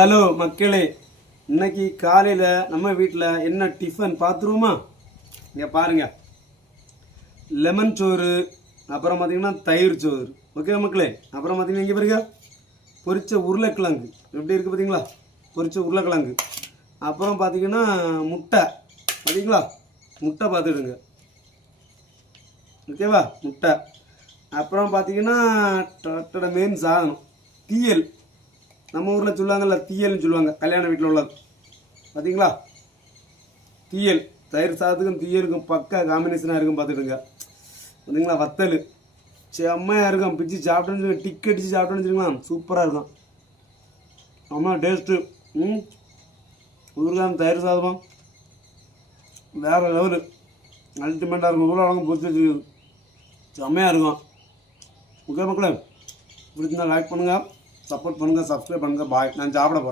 Hello மக்களே, இன்னைக்கு காலையில் நம்ம வீட்டில் என்ன டிஃபன் பார்த்துருவோமா? இங்கே பாருங்க, லெமன் சோறு, அப்புறம் பார்த்தீங்கன்னா தயிர் சோறு. ஓகே மக்களே, அப்புறம் பார்த்தீங்கன்னா இங்கே பாருங்க பொரிச்ச உருளைக்கிழங்கு எப்படி இருக்குது பார்த்தீங்களா? பொரிச்ச உருளைக்கிழங்கு. அப்புறம் பார்த்தீங்கன்னா முட்டை பார்த்தீங்களா? முட்டை பார்த்துடுங்க, ஓகேவா? முட்டை. அப்புறம் பார்த்தீங்கன்னா மெயின் சாதனம் தீயல். நம்ம ஊரில் சொல்லுவாங்கல்ல, தீயல்னு சொல்லுவாங்க, கல்யாண வீட்டில் உள்ளது பார்த்தீங்களா? தீயல், தயிர் சாதத்துக்கும் தீயலுக்கும் பக்கா காம்பினேஷனாக இருக்கும் பார்த்துடுங்க. பார்த்தீங்களா? வத்தல் செம்மையாக இருக்கும், பிச்சு சாப்பிட்டோன்னு டிக் அடித்து சாப்பிட்டோன்னு வச்சுருங்களா, சூப்பராக இருக்கும். ஆமாம், டேஸ்ட்டு ஊருக்கான தயிர் சாதம் வேறு லெவலு, அல்டிமேட்டாக இருக்கும். ஊரில் பொறுத்து வச்சுருக்கு, செம்மையாக இருக்கும். ஓகே மக்களே, பிடிச்சிருந்தா லைக் பண்ணுங்கள், சப்போர்ட் பண்ணுங்கள், சப்ஸ்கிரைப் பண்ணுங்கள். பாய். நான் சாப்பிட போகிறேன்.